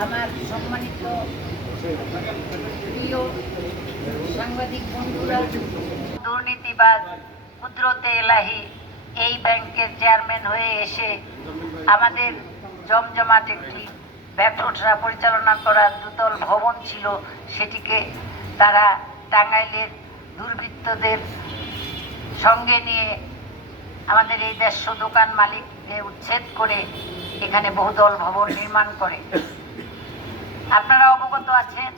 আমার সম্মানিত প্রিয় সাংবাদিক বন্ধুরা, দুর্নীতিবাদ কুদরতে এলাহি, এই ব্যাংকের চেয়ারম্যান হয়ে এসে আমাদের জমজমাট একটি ব্যবসা পরিচালনা করার দুতল ভবন ছিল সেটিকে তারা টাঙ্গাইলের দুর্বৃত্তদের সঙ্গে নিয়ে আমাদের এই দেড়শো দোকান মালিককে উচ্ছেদ করে এখানে বহুদল ভবন নির্মাণ করে। আপনারা অবগত আছেন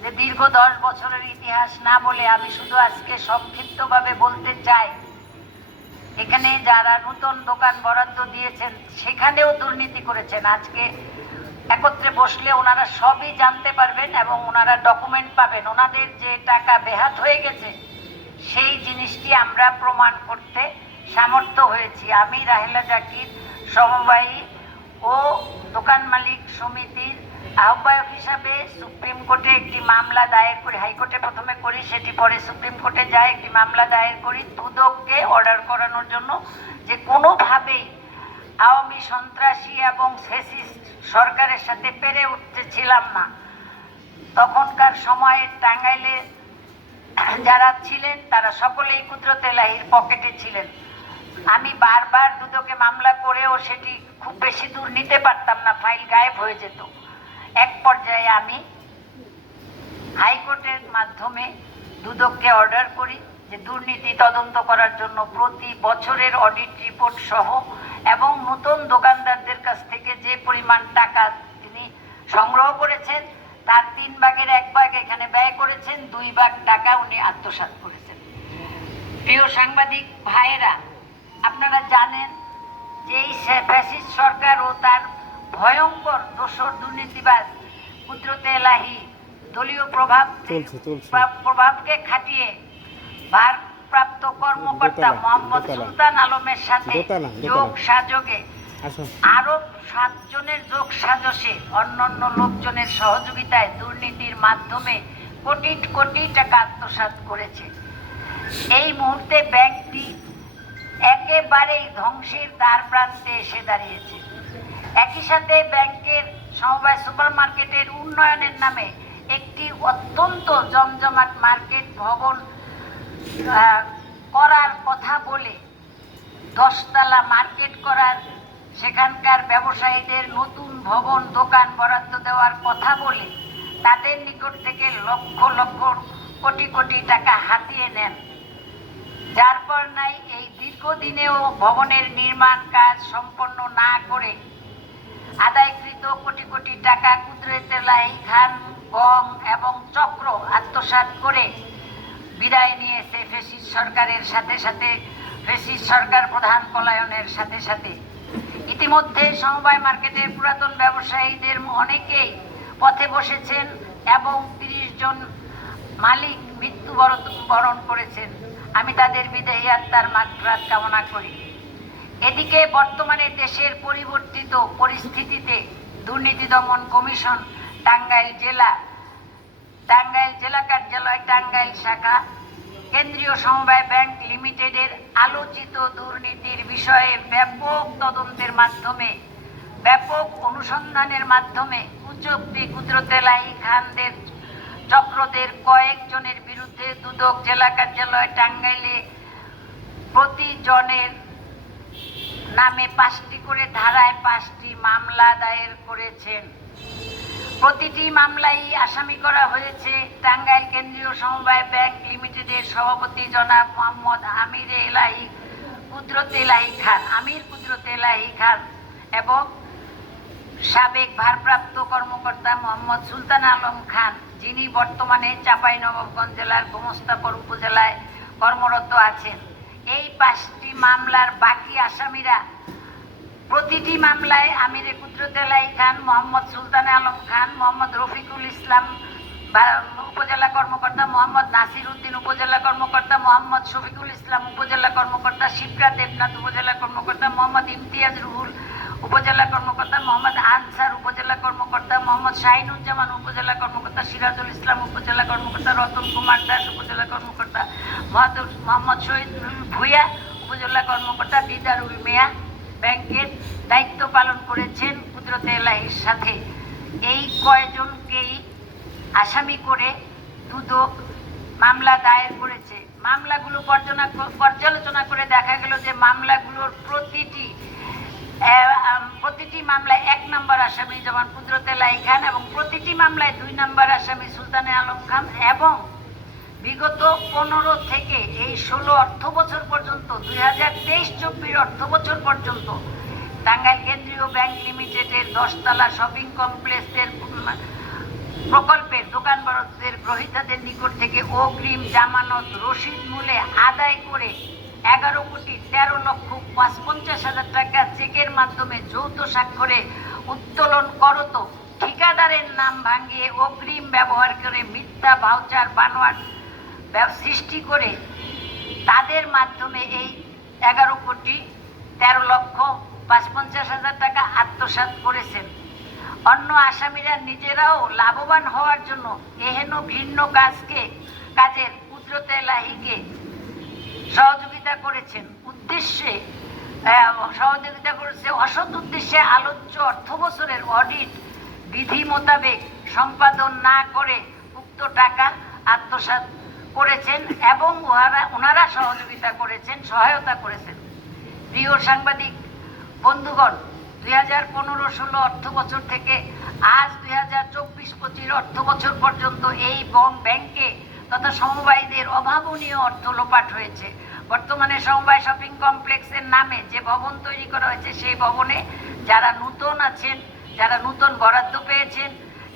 যে দীর্ঘ দশ বছরের ইতিহাস না বলে আমি শুধু আজকে সংক্ষিপ্তভাবে বলতে চাই। এখানে যারা নতুন দোকান বরাদ্দ দিয়েছেন, সেখানেও দুর্নীতি করেছেন। আজকে একত্রে বসলে ওনারা সবই জানতে পারবেন এবং ওনারা ডকুমেন্ট পাবেন। ওনাদের যে টাকা বেহাত হয়ে গেছে, সেই জিনিসটি আমরা প্রমাণ করতে সামর্থ্য হয়েছি। আমি রাহেলা জাকির, সমবায়ী ও দোকান মালিক সমিতির আহ্বায়ক হিসাবে সুপ্রিম কোর্টে একটি মামলা দায়ের করি, হাইকোর্টে প্রথমে করি, সেটি পরে সুপ্রিম কোর্টে যায় একটি মামলা দায়ের করি। দুদককে অর্ডার করানোর জন্য যে কোনোভাবেই আওয়ামী সন্ত্রাসী এবং ফেসিস্ট সরকারের সাথে পেরে উঠতেছিলাম না। তখনকার সময়ে টাঙ্গাইলে যারা ছিলেন, তারা সকলেই কুদরত এলাহির পকেটে ছিলেন। আমি বারবার দুদকে মামলা করেও সেটি খুব বেশি দূর নিতে পারতাম না, ফাইল গায়েব হয়ে যেত। এক পর্যায়ে আমি হাইকোর্টের মাধ্যমে দুদককে অর্ডার করি যে দুর্নীতি তদন্ত করার জন্য প্রতি বছরের অডিট রিপোর্ট সহ এবং নতুন দোকানদারদের কাছ থেকে যে পরিমাণ টাকা তিনি সংগ্রহ করেছেন, তার তিন ভাগের এক ভাগ এখানে ব্যয় করেছেন, দুই ভাগ টাকা উনি আত্মসাৎ করেছেন। প্রিয় সাংবাদিক ভাইয়েরা, আপনারা জানেন যে এই ফ্যাসিস্ট সরকার ও তার ভয়ঙ্কর দোসর দুর্নীতিবাজ কুদরতে এলাহি দলীয় প্রভাব প্রভাবকে খাটিয়ে ভারপ্রাপ্ত কর্মকর্তা মোহাম্মদ সুলতান আলমের সাথে। যোগ আসো। আরও সাতজনের যোগ সাজসে। অন্যান্য লোকজনের সহযোগিতায় দুর্নীতির মাধ্যমে কোটি কোটি টাকা আত্মসাৎ করেছে। এই মুহূর্তে ব্যাংকটি একেবারেই ধ্বংসের দ্বার প্রান্তে এসে দাঁড়িয়েছে। সাথে ব্যাংকের সমবায় সুপার মার্কেটের উন্নয়নের নামে একটি অত্যন্ত জমজমাট মার্কেট ভবন করার কথা বলে দশতলা মার্কেট করার সেখানকার ব্যবসায়ীদের নতুন ভবন, দোকান বরাদ্দ দেওয়ার কথা বলে তাদের নিকট থেকে লক্ষ লক্ষ কোটি কোটি টাকা হাতিয়ে নেন। যার পর নাই, এই দীর্ঘদিনেও ভবনের নির্মাণ কাজ সম্পন্ন না করে আদায়কৃত কোটি কোটি টাকা কুদরতে লাই খান গম এবং চক্র আত্মসাৎ করে বিদায় নিয়েছে ফেসিস সরকারের সাথে সাথে, ফেসিস সরকার প্রধান পলায়নের সাথে সাথে। ইতিমধ্যে সমবায় মার্কেটের পুরাতন ব্যবসায়ীদের অনেকেই পথে বসেছেন এবং তিরিশ জন মালিক মৃত্যুবরণ বরণ করেছেন। আমি তাদের বিদেহী আত্মার মাত্রাত কামনা করি। এদিকে বর্তমানে দেশের পরিবর্তিত পরিস্থিতিতে দুর্নীতি দমন কমিশন টাঙ্গাইল জেলা টাঙ্গাইল জেলা কার্যালয়, টাঙ্গাইল শাখা, কেন্দ্রীয় সমবায় ব্যাংক লিমিটেডের আলোচিত দুর্নীতির বিষয়ে ব্যাপক তদন্তের মাধ্যমে, ব্যাপক অনুসন্ধানের মাধ্যমে কুচক্রি কুদরতেলাই খানদের চক্রদের কয়েকজনের বিরুদ্ধে দুদক জেলা কার্যালয় টাঙ্গাইলে প্রতিজনের নামে পাঁচটি করে ধারায় পাঁচটি মামলা দায়ের করেছেন। প্রতিটি মামলাই আসামি করা হয়েছে টাঙ্গাইল কেন্দ্রীয় সমবায় ব্যাংক লিমিটেডের সভাপতি জনাব মোহাম্মদ আমির এলাহি, কুদরত এলাহি খান, আমির কুদরত এলাহি খান এবং সাবেক ভারপ্রাপ্ত কর্মকর্তা মোহাম্মদ সুলতান আলম খান, যিনি বর্তমানে চাঁপাইনবাবগঞ্জ জেলার গোমস্তাপুর উপজেলায় কর্মরত আছেন। এই পাঁচটি মামলার বাকি আসামিরা। প্রতিটি মামলায় আমিরে কুদরতেলাই খান, মোহাম্মদ সুলতান আলম খান, মোহাম্মদ রফিকুল ইসলাম উপজেলা কর্মকর্তা মোহাম্মদ নাসির উদ্দিন উপজেলা কর্মকর্তা, মোহাম্মদ শফিকুল ইসলাম উপজেলা কর্মকর্তা শিবরা দেবনাথ উপজেলা কর্মকর্তা, মোহাম্মদ ইমতিয়াজ রুহুল উপজেলা কর্মকর্তা, মোহাম্মদ আনসার উপজেলা কর্মকর্তা, মোহাম্মদ শাহিনুজ্জামান উপজেলা কর্মকর্তা, সিরাজুল ইসলাম উপজেলা কর্মকর্তা, রতন কুমার দাস উপজেলা কর্মকর্তা মোহাম্মদ শহীদ ভুইয়া উপজেলা কর্মকর্তা দিদারুল মিয়া ব্যাংকের দায়িত্ব পালন করেছেন কুদরতে এলাহির সাথে। এই কয়জনকেই আসামি করে দুদক মামলা দায়ের করেছে। মামলাগুলো পর্যালোচনা করে দেখা গেল যে মামলাগুলোর প্রতিটি প্রতিটি মামলায় এক নম্বর আসামি যেমন কুদরতে লাই খান এবং প্রতিটি মামলায় দুই নম্বর আসামি সুলতানে আলম খান এবং বিগত পনেরো থেকে এই ষোলো অর্থ বছর পর্যন্ত, দুই হাজার তেইশ চব্বিশ অর্থ বছর পর্যন্ত, টাঙ্গাইল কেন্দ্রীয় ব্যাংক লিমিটেডের দশতলা শপিং কমপ্লেক্সের প্রকল্পের দোকান বড়দের গ্রহীতাদের নিকট থেকে অগ্রিম জামানত রসিদ মূলে আদায় করে এগারো কোটি তেরো লক্ষ পঞ্চাশ হাজার টাকা চেকের মাধ্যমে যৌথ স্বাক্ষরে উত্তোলন করত। ঠিকাদারের নাম ভাঙিয়ে অগ্রিম ব্যবহার করে মিথ্যা ভাউচার বানোয়ার সৃষ্টি করে তাদের মাধ্যমে এই এগারো কোটি তেরো লক্ষ পঞ্চাশ হাজার টাকা আত্মসাৎ করেছেন। অন্য আসামিরা নিজেরাও লাভবান হওয়ার জন্য এহেন ভিন্ন কাজকে, কাজের কুদরতে লাহিকে সহযোগিতা করেছেন। উদ্দেশ্যে সহযোগিতা করেছে অসৎ উদ্দেশ্যে আলোচ্য অর্থ বছরের অডিট বিধি মোতাবেক সম্পাদন না করে উক্ত টাকা আত্মসাৎ করেছেন এবং ওনারা ওনারা সহযোগিতা করেছেন, সহায়তা করেছেন। প্রিয় সাংবাদিক বন্ধুগণ, দুই হাজার পনেরো ষোলো অর্থ বছর থেকে আজ দুই হাজার চব্বিশ পঁচিশ অর্থ বছর পর্যন্ত এই বন ব্যাংকে তথা সমবায়ীদের অভাবনীয় অর্থ লোপাট হয়েছে। বর্তমানে সমবায় শপিং কমপ্লেক্সের নামে যে ভবন তৈরি করা হয়েছে, সেই ভবনে যারা নূতন আছেন, যারা নূতন বরাদ্দ পেয়েছেন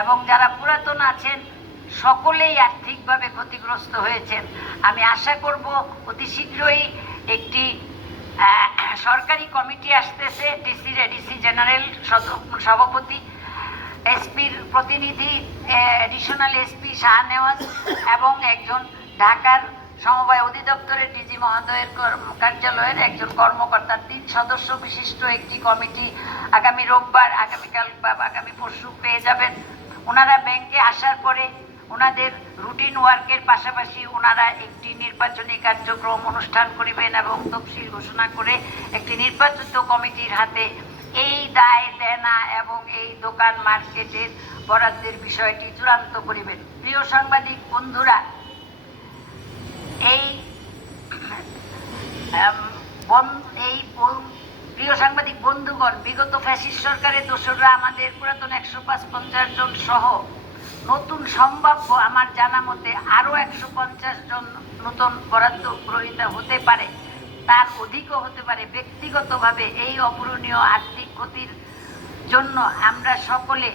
এবং যারা পুরাতন আছেন সকলেই আর্থিকভাবে ক্ষতিগ্রস্ত হয়েছেন। আমি আশা করব অতি শীঘ্রই একটি সরকারি কমিটি আসতেছে ডিসি ডিসি জেনারেল সভাপতি এসপির প্রতিনিধি এডিশনাল এসপি শাহ নেওয়াজ এবং একজন ঢাকার সমবায় অধিদপ্তরের ডিজি মহোদয়ের কার্যালয়ের একজন কর্মকর্তা। তিন সদস্য বিশিষ্ট একটি কমিটি আগামী রোববার, আগামীকাল বা আগামী পরশু পেয়ে যাবেন। ওনারা ব্যাংকে আসার পরে ওনাদের রুটিন ওয়ার্কের পাশাপাশি ওনারা একটি নির্বাচনী কার্যক্রম অনুষ্ঠান করিবেন এবং তফসিল ঘোষণা করে একটি নির্বাচিত কমিটির হাতে এই দায়, দেনা এবং এই দোকান মার্কেটের বরাদ্দের বিষয়টি চূড়ান্ত করিবেন। প্রিয় সাংবাদিক বন্ধুরা, এই এই প্রিয় সাংবাদিক বন্ধুগণ, বিগত ফ্যাসিস্ট সরকারের দোসররা আমাদের পুরাতন একশো পাঁচ পঞ্চাশ জন সহ নতুন সম্ভাব্য আমার জানা মতে আরও একশো পঞ্চাশ জন নতুন বরাদ্দ গ্রহীতা হতে পারে। তার অধিকও হতে পারে। ব্যক্তিগতভাবে এই অপূরণীয় আর্থিক ক্ষতির জন্য আমরা সকলে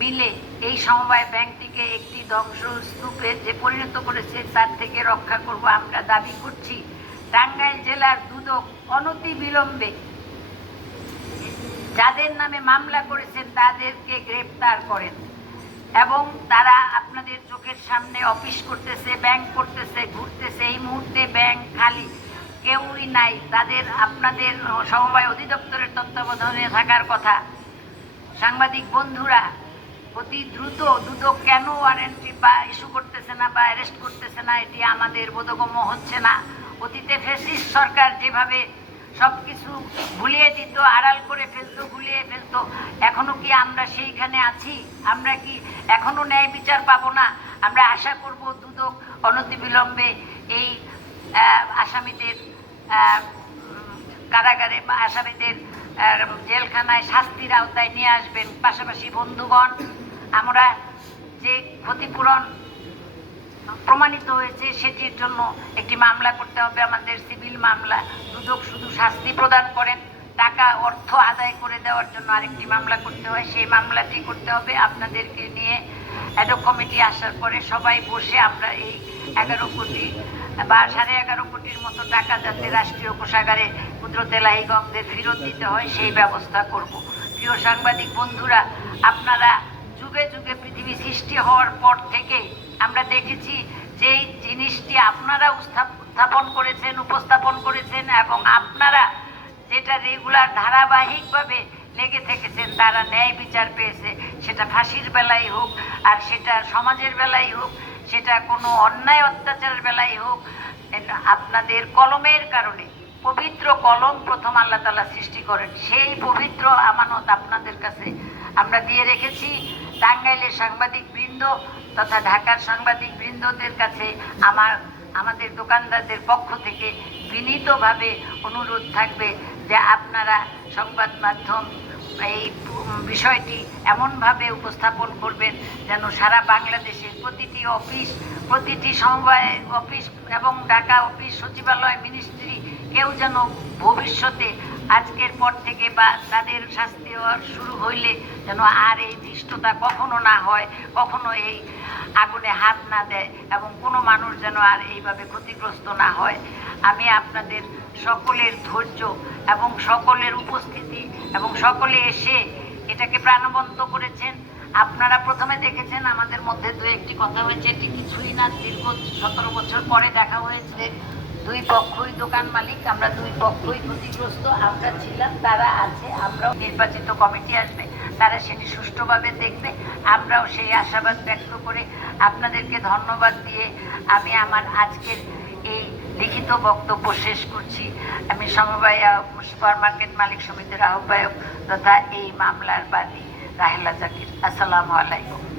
মিলে এই সমবায় ব্যাংকটিকে একটি ধ্বংসস্তূপে যে পরিণত করেছে তার থেকে রক্ষা করব আমরা দাবি করছি। টাঙ্গাইল জেলার দুদক অনতি বিলম্বে যাদের নামে মামলা করেছেন তাদেরকে গ্রেপ্তার করেন। এবং তারা আপনাদের চোখের সামনে অফিস করতেছে ব্যাংক করতেছে, ঘুরতেছে। এই মুহূর্তে ব্যাংক খালি। কেউই নাই। তাদের, আপনাদের সমবায় অধিদপ্তরের তত্ত্বাবধানে থাকার কথা। সাংবাদিক বন্ধুরা, অতি দ্রুত দুদক কেন ওয়ারেন্টি বা ইস্যু করতেছে না বা অ্যারেস্ট করতেছে না, এটি আমাদের বোধগম্য হচ্ছে না। অতীতে ফেসিস সরকার যেভাবে সব কিছু ভুলিয়ে দিত, আড়াল করে ফেলতো ভুলিয়ে ফেলতো। এখনও কি আমরা সেইখানে আছি? আমরা কি এখনও ন্যায় বিচার পাবো না? আমরা আশা করব দুদক অনতিবিলম্বে এই আসামিদের কারাগারে বা আসামিদের জেলখানায় শাস্তির আওতায় নিয়ে আসবেন। পাশাপাশি বন্ধুগণ, আমরা যে ক্ষতিপূরণ প্রমাণিত হয়েছে, সেটির জন্য একটি মামলা করতে হবে। আমাদের সিভিল মামলা, দুদক শুধু শাস্তি প্রদান করেন, টাকা, অর্থ আদায় করে দেওয়ার জন্য আরেকটি মামলা করতে হয়। সেই মামলাটি করতে হবে আপনাদেরকে নিয়ে। অ্যাডক কমিটি আসার পরে সবাই বসে আমরা এই এগারো কোটি বা সাড়ে এগারো কোটির মতো টাকা যাতে রাষ্ট্রীয় কোষাগারে কুদরতে লাহিগঙ্গদের ফেরত দিতে হয়, সেই ব্যবস্থা করব। প্রিয় সাংবাদিক বন্ধুরা, আপনারা যুগে যুগে পৃথিবী সৃষ্টি হওয়ার পর থেকে আমরা দেখেছি যে জিনিসটি আপনারা উত্থাপন করেছেন, উপস্থাপন করেছেন এবং আপনারা যেটা রেগুলার ধারাবাহিকভাবে লেগে থেকেছেন তারা ন্যায় বিচার পেয়েছে। সেটা ফাঁসির বেলায় হোক আর সেটা সমাজের বেলায় হোক, সেটা কোনো অন্যায় অত্যাচারের বেলায় হোক আপনাদের কলমের কারণে, পবিত্র কলম প্রথম আল্লাহ তালা সৃষ্টি করেন। সেই পবিত্র আমানত আপনাদের কাছে আমরা দিয়ে রেখেছি। টাঙ্গাইলের সাংবাদিক বৃন্দ তথা ঢাকার সাংবাদিক বৃন্দদের কাছে আমার, আমাদের দোকানদারদের পক্ষ থেকে বিনীতভাবে অনুরোধ থাকবে যে আপনারা সংবাদ মাধ্যম এই বিষয়টি এমনভাবে উপস্থাপন করবেন যেন সারা বাংলাদেশের প্রতিটি অফিস, প্রতিটি সমবায় অফিস এবং ঢাকা অফিস সচিবালয় মিনিস্ট্রি কেউ যেন ভবিষ্যতে আজকের পর থেকে বা তাদের শাস্তি শুরু হইলে যেন আর এই ধৃষ্টতা কখনো না হয়, কখনো এই আগুনে হাত না দেয় এবং কোনো মানুষ যেন আর এইভাবে ক্ষতিগ্রস্ত না হয়। আমি আপনাদের সকলের ধৈর্য এবং সকলের উপস্থিতি এবং সকলে এসে এটাকে প্রাণবন্ত করেছেন। আপনারা প্রথমে দেখেছেন আমাদের মধ্যে দু একটি কথা হয়েছে, এটি কিছুই না, দীর্ঘ সতেরো বছর পরে দেখা হয়েছে। দুই পক্ষই দোকান মালিক, আমরা দুই পক্ষই ক্ষতিগ্রস্ত, আমরা ছিলাম, তারা আছে, আমরাও নির্বাচিত কমিটি আসবে, তারা সেটি সুষ্ঠুভাবে দেখবে, আমরাও সেই আশাবাদ ব্যক্ত করে আপনাদেরকে ধন্যবাদ দিয়ে আমি আমার আজকের এই লিখিত বক্তব্য শেষ করছি। আমি সমবায় সুপার মার্কেট মালিক সমিতির আহ্বায়ক তথা এই মামলার বাদী রাহেলা জাকির। আসসালামু আলাইকুম।